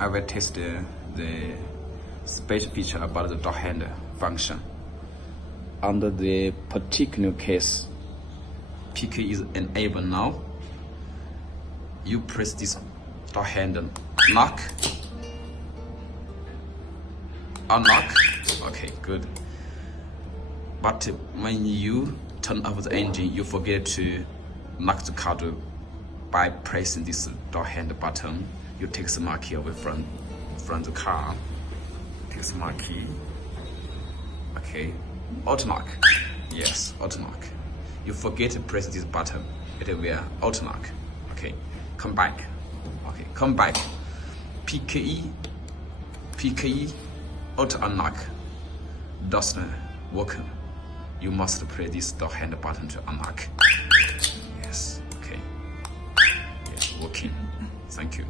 I will test the special feature about the door handle function. Under the particular case, PK is enabled now. You press this door handle, lock, unlock. Okay, good. But when you turn off the engine, you forget to lock the car door by pressing this door handle button. You take the smart key away from the car. Take smart key. Okay, auto lock. Yes, auto lock. You forget to press this button, it will auto lock. Okay, come back. Okay, come back. PKE, auto unlock. Doesn't work. You must press this door handle button to unlock. Yes, okay. Yes, working. Thank you.